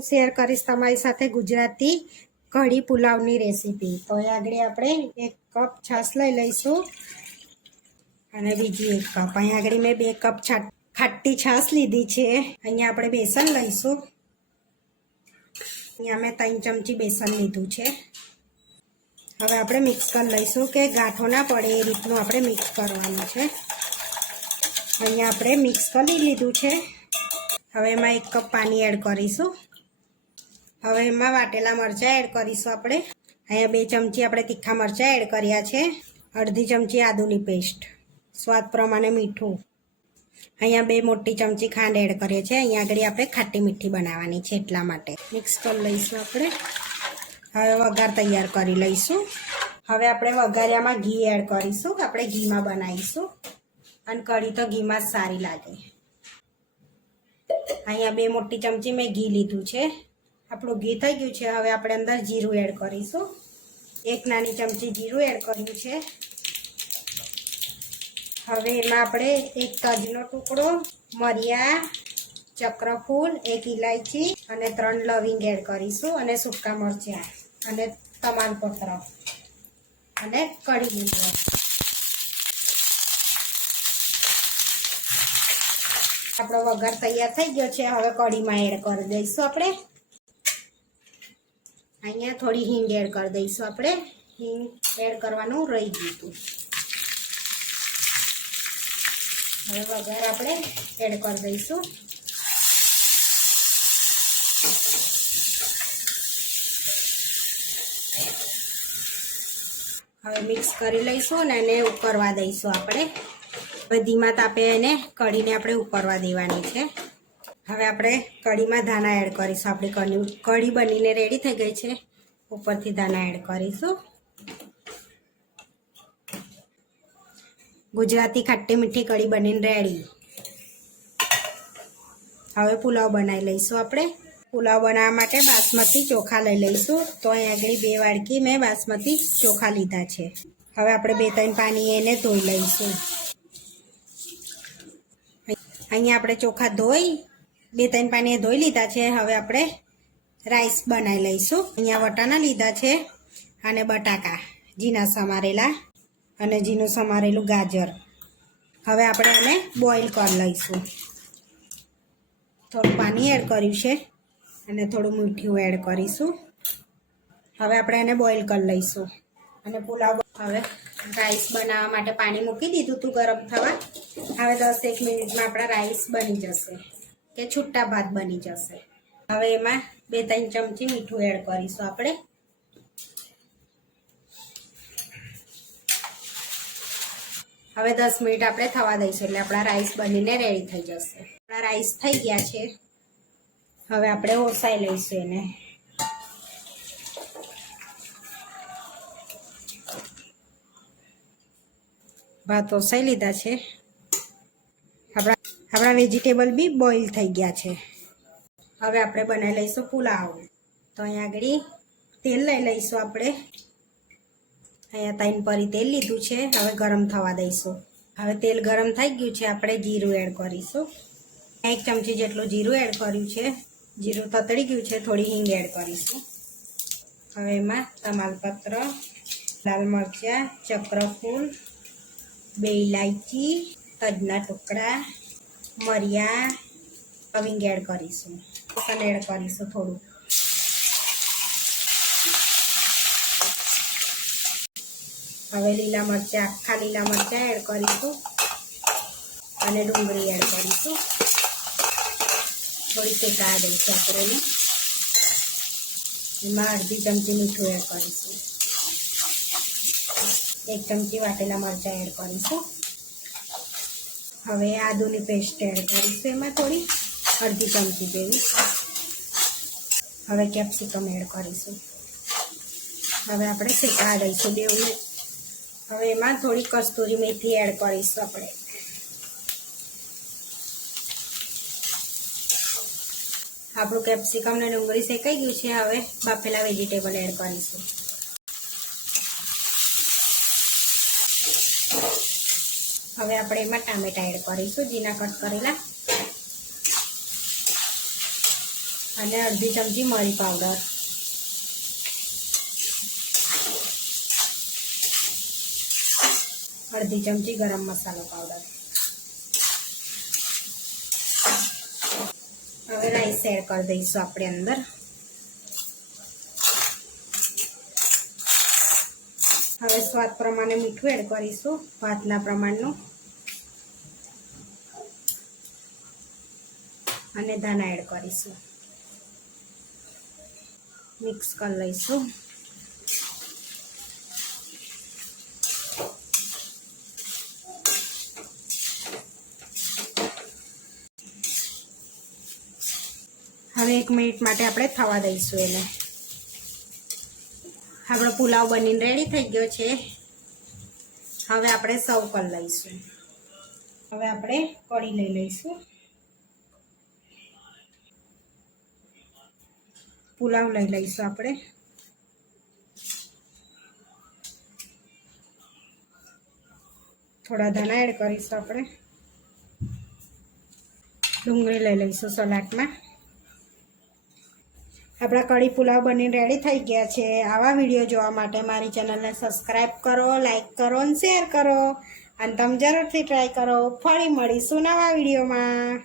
હું શેર કરીશ તમારી સાથે ગુજરાતી કઢી પુલાવની રેસીપી. તો એ આગળ આપણે એક કપ છાશ લઈ લઈશું અને બીજી એક કપ. અહીંયા આગળ મેં બે કપ ખાટી છાશ લીધી છે. અહીંયા આપણે બેસન લઈશું. અહીંયા મેં ત્રણ ચમચી બેસન લીધું છે. હવે આપણે મિક્સ કરી લઈશું કે ગાંઠો ના પડે એ રીતનું આપણે મિક્સ કરવાનું છે. અહીંયા આપણે મિક્સ કરી લીધું છે. હવે એમાં એક કપ પાણી એડ કરીશું. હવે એમાં વાટેલા મરચાં એડ કરીશું આપણે. અહીંયા બે ચમચી આપણે તીખા મરચાં એડ કર્યા છે. અડધી ચમચી આદુની પેસ્ટ. સ્વાદ પ્રમાણે મીઠું. અહીંયા બે મોટી ચમચી ખાંડ એડ કરીએ છીએ. અહીંયા આગળ આપણે ખાટી મીઠી બનાવવાની છે એટલા માટે. મિક્સ કરી લઈશું આપણે. હવે વઘાર તૈયાર કરી લઈશું. હવે આપણે વઘાર્યામાં ઘી એડ કરીશું આપણે ઘીમાં બનાવીશું. અને કઢી તો ઘીમાં સારી લાગે. અહીંયા બે મોટી ચમચી મેં ઘી લીધું છે. આપણું ઘી થઈ ગયું છે, હવે આપણે અંદર જીરું એડ કરીશું. એક નાની ચમચી જીરું એડ કર્યું છે. હવે એમાં આપણે એક તજનો ટુકડો, મરિયા, ચક્રફૂલ, એક ઇલાયચી અને ત્રણ લવિંગ એડ કરીશું અને સૂકા મરચાં અને તમાલપત્ર અને કઢી લીંબુ આપણો વઘાર તૈયાર થઈ ગયો છે, હવે કઢીમાં એડ કરી દઈશું આપણે. અહીંયા થોડી હિંગ એડ કરી દઈશું આપણે. હિંગ એડ કરવાનું રહી ગયું હતું. હવે વઘાર આપણે એડ કરી દઈશું. હવે મિક્સ કરી લઈશું અને એને ઉકરવા દઈશું આપણે. ધીમા તાપે એને, કઢીને આપણે ઉકરવા દેવાની છે. હવે આપણે કઢીમાં ધાણા એડ કરીશું. આપણી કઢી કઢી બનીને રેડી થઈ ગઈ છે. ઉપરથી ધાણા એડ કરીશું. ગુજરાતી ખાટી મીઠી કઢી બનીને રેડી હવે પુલાવ બનાવી લઈશું આપણે. પુલાવ બનાવવા માટે બાસમતી ચોખા લઈ લઈશું. તો અહીં આગળ બે વાડકી મેં બાસમતી ચોખા લીધા છે. હવે આપણે બે ત્રણ પાણી એને ધોઈ લઈશું. અહીંયા આપણે ચોખા ધોઈ બે ત્રણ પાણીએ ધોઈ લીધા છે. હવે આપણે રાઈસ બનાવી લઈશું. અહીંયા વટાણા લીધા છે અને બટાકા જીના સમારેલા અને જીનું સમારેલું ગાજર. હવે આપણે એને બોઇલ કરી લઈશું. થોડું પાણી એડ કર્યું છે અને થોડું મીઠું એડ કરીશું. હવે આપણે એને બોઇલ કરી લઈશું. અને પુલાવ હવે રાઈસ બનાવવા માટે પાણી મૂકી દીધું હતું ગરમ થવા. હવે દસ એક મિનિટમાં આપણા રાઈસ બની જશે. કે છૂટા ભાત બની જશે. હવે એમાં બે ત્રણ ચમચી મીઠું એડ કરીશું આપણે. હવે દસ મિનિટ આપણે થવા દઈશું એટલે આપણા રાઈસ બનીને રેડી થઈ જશે. આપણા રાઈસ થઈ ગયા છે. હવે આપણે ઓસાઈ લઈશું એને. ભાત ઓસાઈ લીધા છે. આપણા આપણા વેજીટેબલ બી બોઇલ થઈ ગયા છે. હવે આપણે બનાવી લઈશું પુલાવ. તો અહીંયા આગળ તેલ લઈ લઈશું આપણે. અહીંયા ત્રણ પરી તેલ લીધું છે, હવે ગરમ થવા દઈશું. હવે તેલ ગરમ થઈ ગયું છે, આપણે જીરું એડ કરીશું. એક ચમચી જેટલું જીરું એડ કર્યું છે. જીરું તતડી ગયું છે, થોડી હિંગ એડ કરીશું. હવે એમાં તમાલપત્ર, લાલ મરચાં, ચક્રફૂલ, બે ઇલાયચી તજના ટુકડા મરિયા લવિંગ એડ કરીશું. લસણ એડ કરીશું થોડું. હવે લીલા મરચાં, આખા લીલા મરચાં એડ કરીશું. અને ડુંગળી એડ કરીશું. થોડી શેકા દઈશું આપણે એમાં અડધી ચમચી મીઠું એડ કરીશું. એક ચમચી વાટેલા મરચાં એડ કરીશું. હવે આદુની પેસ્ટ એડ કરીશું. એમાં થોડી અડધી ચમચી જેવી. હવે કેપ્સિકમ એડ કરીશું. હવે આપણે શેકા દઈશું બેઉને. હવે એમાં થોડી કસ્તુરી મેથી એડ કરીશું આપણે. આપણું કેપ્સિકમ ને ડુંગળી શેકાઈ ગયું છે. હવે બાફેલા વેજીટેબલ એડ કરીશું. હવે આપણે એમાં ટામેટા એડ કરીશું જીના કટ કરેલા. અને અડધી ચમચી મરી પાવડર. અડધી ચમચી ગરમ મસાલો પાવડર. હવે રાઈસ એડ કરી દઈશું આપણે અંદર. હવે સ્વાદ પ્રમાણે મીઠું એડ કરીશું, ભાતના પ્રમાણનું. અને ધાણા એડ કરીશું. મિક્સ કરી લઈશું. હવે એક મિનિટ માટે આપણે થવા દઈશું એને. આપણો પુલાવ બનીને રેડી થઈ ગયો છે. હવે આપણે સર્વ કરી લઈશું. હવે આપણે કઢી લઈ લઈશું. પુલાવ લઈ લઈશું આપણે. થોડા ધાણા એડ કરીશું આપણે. ડુંગળી લઈ લઈશું સલાડમાં. આપણા કઢી પુલાવ બનીને રેડી થઈ ગયા છે. આવા વીડિયો જોવા માટે મારી ચેનલને સબસ્ક્રાઈબ કરો લાઈક કરો અને શેર કરો. અને તમે જરૂરથી ટ્રાય કરો. ફરી મળીશું નવા વિડીયોમાં